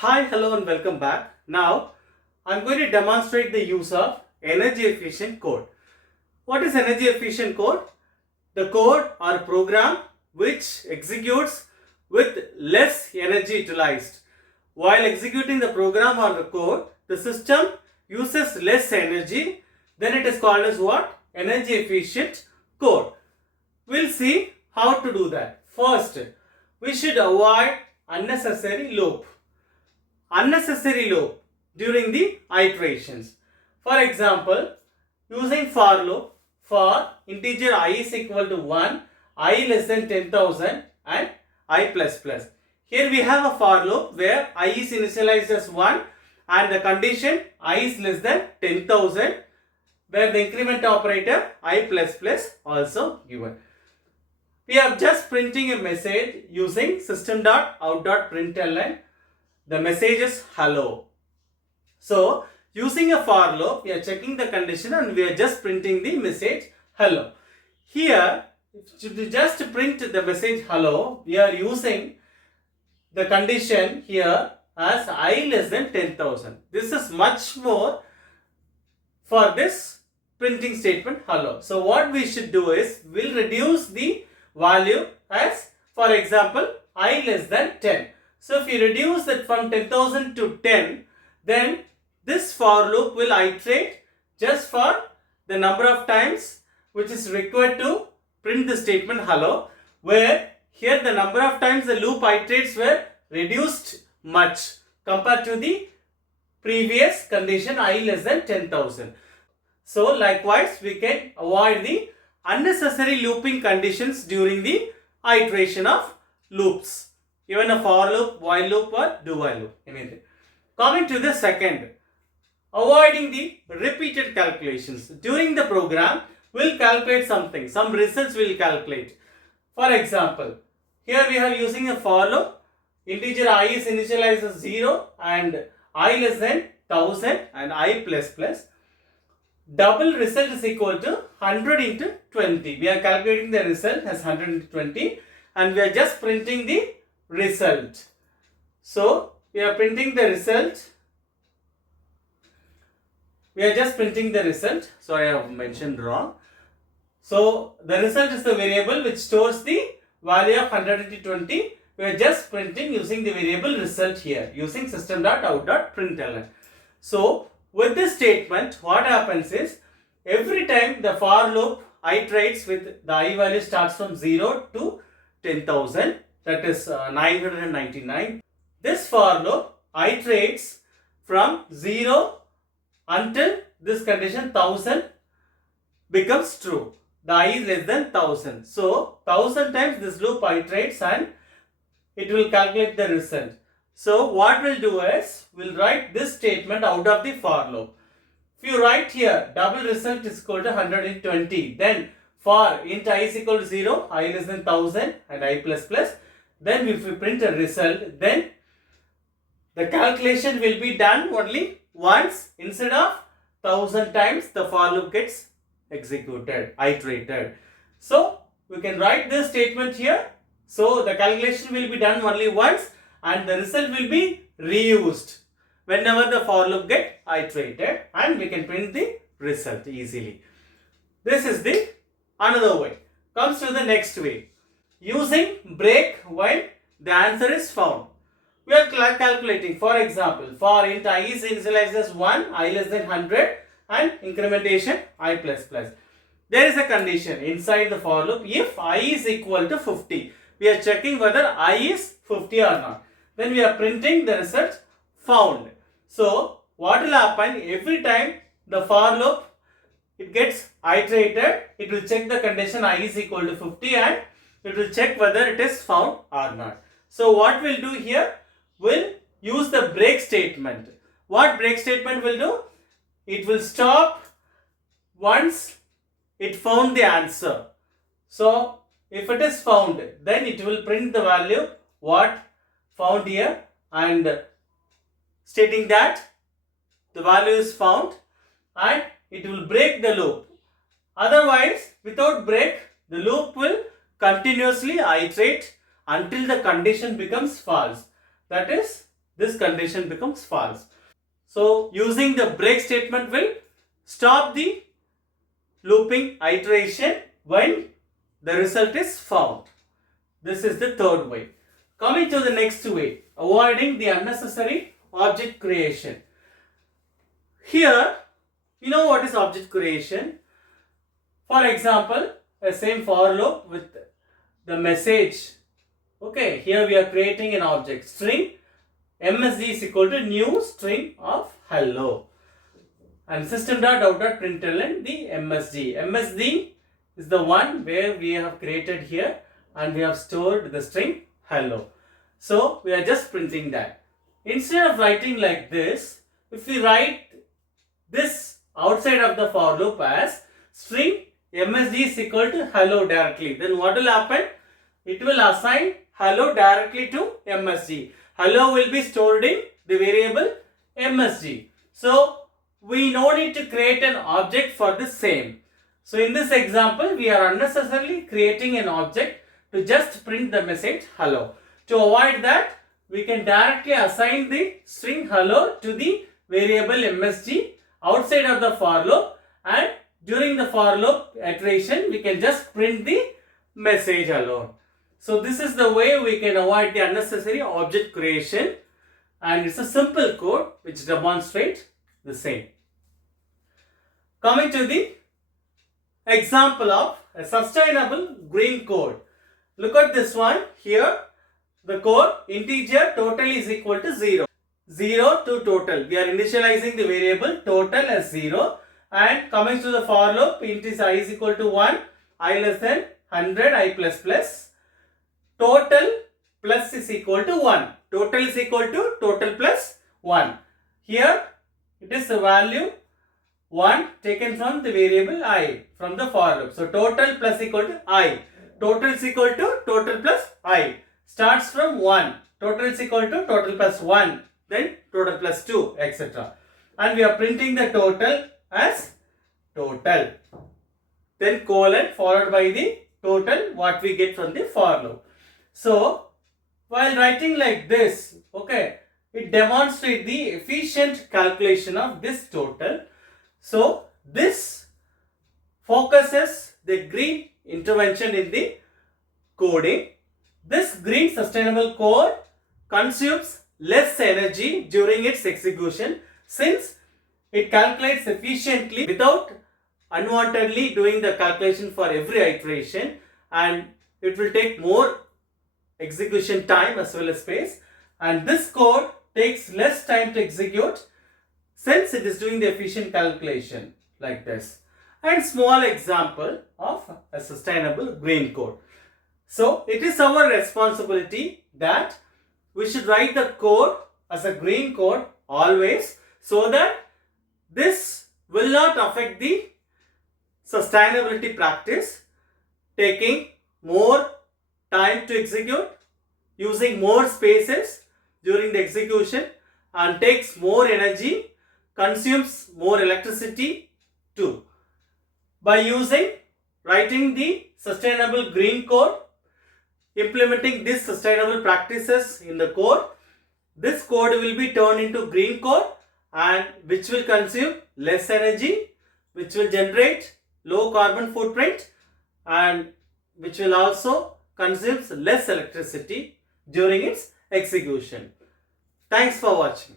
Hi, hello and welcome back. Now, I'm going to demonstrate the use of energy efficient code. What is energy efficient code? The code or program which executes with less energy utilized. While executing the program or the code, the system uses less energy, then it is called as what? Energy efficient code. We'll see how to do that. First, we should avoid unnecessary loop during the iterations. For example, using for loop for integer I is equal to 1, I less than 10,000 and I plus plus. Here we have a for loop where I is initialized as 1 and the condition I is less than 10,000, where the increment operator I plus plus also given. We are just printing a message using system.out.println. The message is hello. So, using a for loop, we are checking the condition and we are just printing the message hello. Here, to just print the message hello, we are using the condition here as I less than 10,000. This is much more for this printing statement hello. So, what we should do is, we'll reduce the value as, for example, I less than 10. So, if you reduce it from 10,000 to 10, then this for loop will iterate just for the number of times which is required to print the statement hello, where here the number of times the loop iterates were reduced much compared to the previous condition I less than 10,000. So, likewise, we can avoid the unnecessary looping conditions during the iteration of loops. Even a for loop, while loop or do while loop, anything. Coming to the second, avoiding the repeated calculations. During the program, we'll calculate something, some results we'll calculate. For example, here we are using a for loop, integer I is initialized as 0 and I less than 1000 and I plus plus. Double result is equal to 100 into 20. We are calculating the result as 100 into 20 and we are just printing the result. So, we are printing the result. We are just printing the result. Sorry, I have mentioned wrong. So, the result is the variable which stores the value of 100 into 20. We are just printing using the variable result here using system.out.println. So, with this statement, what happens is, every time the for loop iterates with the I value starts from 0 to 10,000, that is 999. This for loop iterates from 0 until this condition 1000 becomes true. The I is less than 1000. So, 1000 times this loop iterates and it will calculate the result. So, what we'll do is, we'll write this statement out of the for loop. If you write here, double result is equal to 120, then for int I is equal to 0, I less than 1000 and I plus plus. Then if we print a result, then the calculation will be done only once instead of 1000 times the for loop gets executed, iterated. So, we can write this statement here. So, the calculation will be done only once and the result will be reused whenever the for loop get iterated and we can print the result easily. This is the another way. Comes to the next way. Using break when the answer is found. We are calculating, for example, for int I is initialized as 1, I less than 100 and incrementation I plus plus. There is a condition inside the for loop. If I is equal to 50, we are checking whether I is 50 or not. Then we are printing the result found. So, what will happen, every time the for loop it gets iterated, it will check the condition I is equal to 50 and it will check whether it is found or not. So, what we'll do here, we'll use the break statement. What break statement will do? It will stop once it found the answer. So, if it is found, then it will print the value what found here and stating that the value is found and it will break the loop. Otherwise, without break, the loop will continuously iterate until the condition becomes false. That is, this condition becomes false. So using the break statement will stop the looping iteration when the result is found. This is the third way. Coming to the next way, avoiding the unnecessary object creation. Here, you know what is object creation? For example, a same for loop with the message. Okay, here we are creating an object string. MSG is equal to new string of hello. And system.out.println the MSG. MSG is the one where we have created here and we have stored the string hello. So we are just printing that. Instead of writing like this, if we write this outside of the for loop as string MSG is equal to hello directly, then what will happen? It will assign hello directly to MSG. Hello will be stored in the variable MSG. So we no need to create an object for the same. So in this example, we are unnecessarily creating an object to just print the message hello. To avoid that, we can directly assign the string hello to the variable MSG outside of the for loop, and during the for loop iteration, we can just print the message alone. So this is the way we can avoid the unnecessary object creation, and it's a simple code which demonstrates the same. Coming to the example of a sustainable green code. Look at this one here. The code integer total is equal to 0. 0 to total. We are initializing the variable total as 0, and coming to the for loop, int is I is equal to 1, I less than 100, I plus plus. Total plus is equal to 1. Total is equal to total plus 1. Here it is the value 1 taken from the variable I from the for loop. So total plus equal to I. Total is equal to total plus I. Starts from 1. Total is equal to total plus 1. Then total plus 2, etc. And we are printing the total as total. Then colon followed by the total what we get from the for loop. So while writing like this, okay, it demonstrates the efficient calculation of this total. So this focuses the green intervention in the coding. This green sustainable code consumes less energy during its execution, since it calculates efficiently without unwantedly doing the calculation for every iteration, and it will take more execution time as well as space, and this code takes less time to execute since it is doing the efficient calculation like this. And small example of a sustainable green code. So it is our responsibility that we should write the code as a green code always, so that this will not affect the sustainability practice, taking more time to execute, using more spaces during the execution, and takes more energy, consumes more electricity too. By writing the sustainable green code, implementing these sustainable practices in the code, this code will be turned into green code, and which will consume less energy, which will generate low carbon footprint, and which will also consume less electricity during its execution. Thanks for watching.